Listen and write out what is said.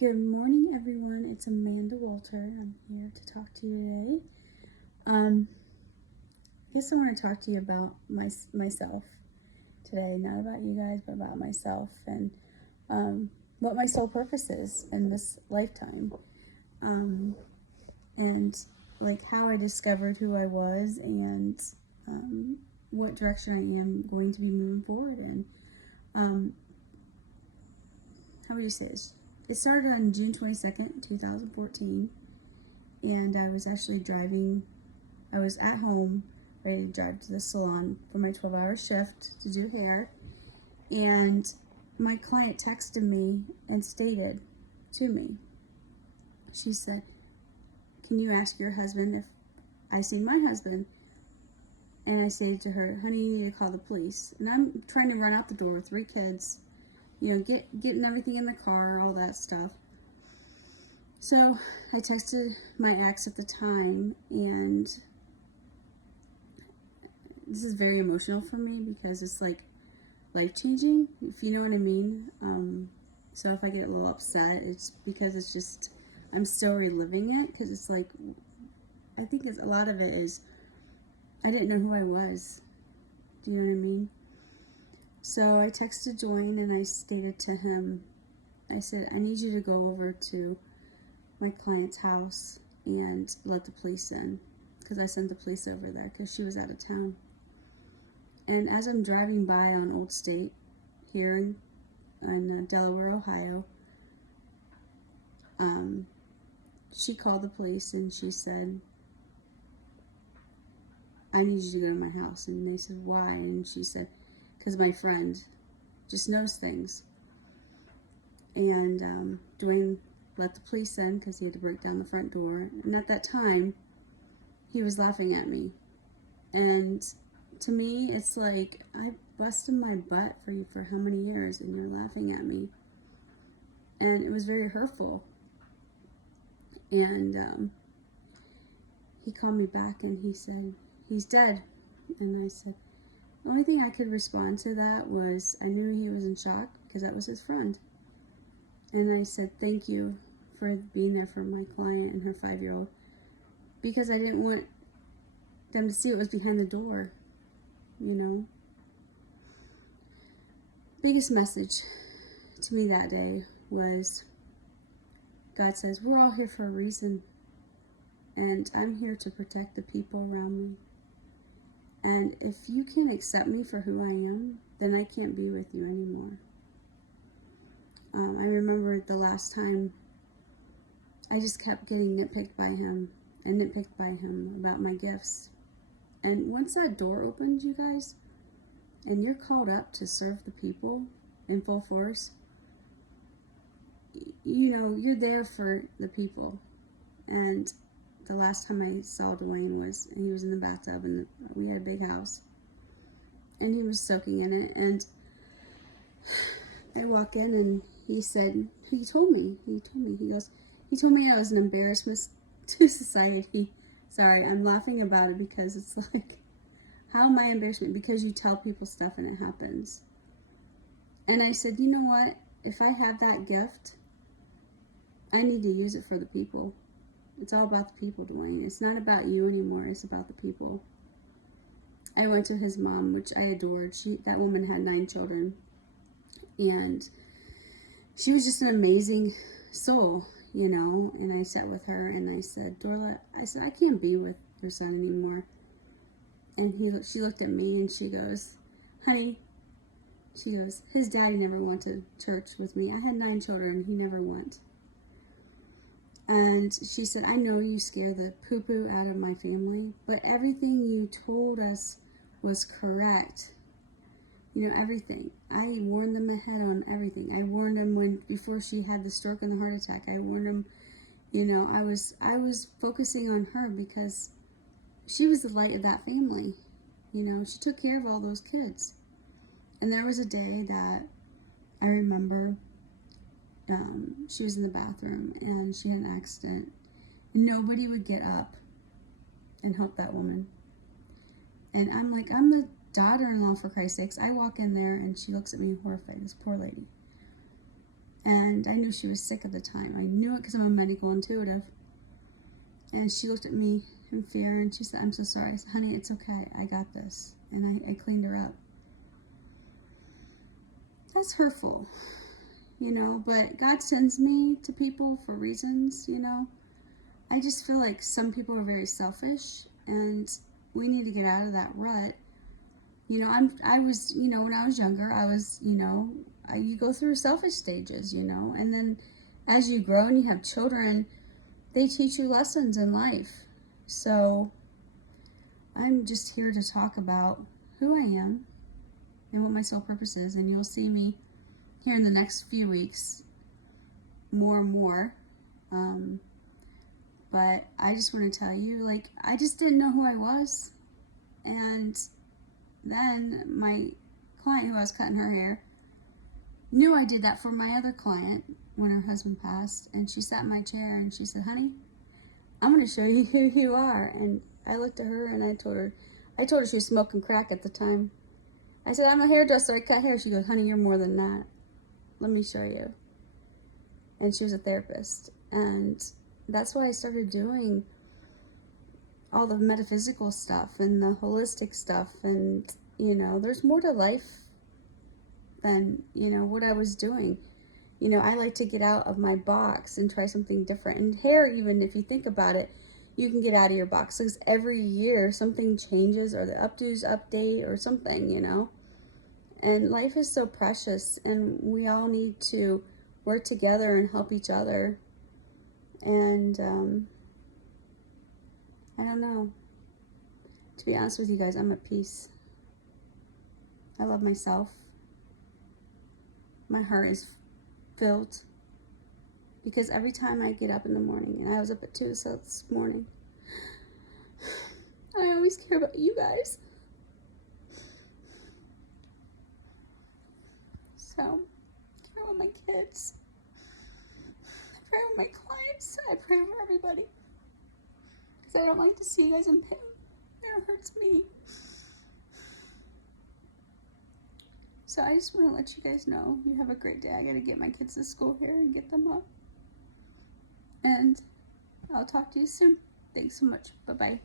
Good morning, everyone. It's Amanda Walter. I'm here to talk to you today. I guess I want to talk to you about myself today. Not about you guys, but about myself and what my sole purpose is in this lifetime. And like how I discovered who I was and what direction I am going to be moving forward in. How would you say this? It started on June 22nd, 2014, and I was actually driving. I was at home, ready to drive to the salon for my 12-hour shift to do hair, and my client texted me and stated to me, she said, "Can you ask your husband if I see my husband?" And I said to her, "Honey, you need to call the police." And I'm trying to run out the door with 3 kids, getting everything in the car, all that stuff. So I texted my ex at the time, and this is very emotional for me because it's like life-changing, if you know what I mean. So if I get a little upset, it's because it's just, I'm still reliving it, because it's like, I think a lot of it is, I didn't know who I was. Do you know what I mean? So I texted Joyne and I stated to him, I said, "I need you to go over to my client's house and let the police in," because I sent the police over there because she was out of town. And as I'm driving by on Old State here in Delaware, Ohio, she called the police and she said, "I need you to go to my house." And they said, "Why?" And she said, "Because my friend just knows things." And Dwayne let the police in because he had to break down the front door. And at that time, he was laughing at me. And to me, it's like, I busted my butt for you for how many years, and you're laughing at me. And it was very hurtful. And he called me back and he said, "He's dead." And I said, the only thing I could respond to that was, I knew he was in shock because that was his friend. And I said, "Thank you for being there for my client and her 5-year-old, because I didn't want them to see what was behind the door, you know." Biggest message to me that day was, God says, we're all here for a reason, and I'm here to protect the people around me. And if you can't accept me for who I am, then I can't be with you anymore. I remember the last time I just kept getting nitpicked by him about my gifts. And once that door opened, you guys, and you're called up to serve the people in full force, you're there for the people. And the last time I saw Dwayne he was in the bathtub, and we had a big house, and he was soaking in it. And I walk in and he told me I was an embarrassment to society. Sorry, I'm laughing about it because it's like, how am I embarrassment? Because you tell people stuff and it happens. And I said, you know what? If I have that gift, I need to use it for the people. It's all about the people, Dwayne. It's not about you anymore. It's about the people. I went to his mom, which I adored. That woman had 9 children. And she was just an amazing soul, And I sat with her and I said, "Dorla," I said, "I can't be with your son anymore." And she looked at me and she goes, "Honey," she goes, "his daddy never went to church with me. I had 9 children. He never went." And she said, "I know you scare the poo-poo out of my family, but everything you told us was correct. Everything. I warned them ahead on everything. I warned them before she had the stroke and the heart attack. I warned them, I was focusing on her because she was the light of that family. She took care of all those kids." And there was a day that I remember, she was in the bathroom and she had an accident. Nobody would get up and help that woman. And I'm like, I'm the daughter-in-law, for Christ's sakes. I walk in there and she looks at me horrified, this poor lady. And I knew she was sick at the time. I knew it because I'm a medical intuitive. And she looked at me in fear and she said, "I'm so sorry." I said, "Honey, it's okay. I got this." And I cleaned her up. That's hurtful, you know, but God sends me to people for reasons, you know. I just feel like some people are very selfish and we need to get out of that rut. You know, I was, you know, when I was younger, I was, you know, you go through selfish stages, you know, and then as you grow and you have children, they teach you lessons in life. So I'm just here to talk about who I am and what my soul purpose is, and you'll see me here in the next few weeks more and more. But I just want to tell you, like, I just didn't know who I was. And then my client who I was cutting her hair knew I did that for my other client when her husband passed. And she sat in my chair and she said, "Honey, I'm going to show you who you are." And I looked at her and I told her she was smoking crack at the time. I said, "I'm a hairdresser. I cut hair." She goes, "Honey, you're more than that. Let me show you." And she was a therapist. And that's why I started doing all the metaphysical stuff and the holistic stuff. And, you know, there's more to life than, you know, what I was doing. You know, I like to get out of my box and try something different. And hair, even if you think about it, you can get out of your box because every year something changes or the updos update or something, you know. And life is so precious and we all need to work together and help each other. And I don't know. To be honest with you guys, I'm at peace. I love myself. My heart is filled because every time I get up in the morning, and I was up at 2 this morning, I always care about you guys. So, I care about my kids. I pray for my clients. I pray for everybody. Because I don't like to see you guys in pain. It hurts me. So I just want to let you guys know you have a great day. I got to get my kids to school here and get them up. And I'll talk to you soon. Thanks so much. Bye-bye.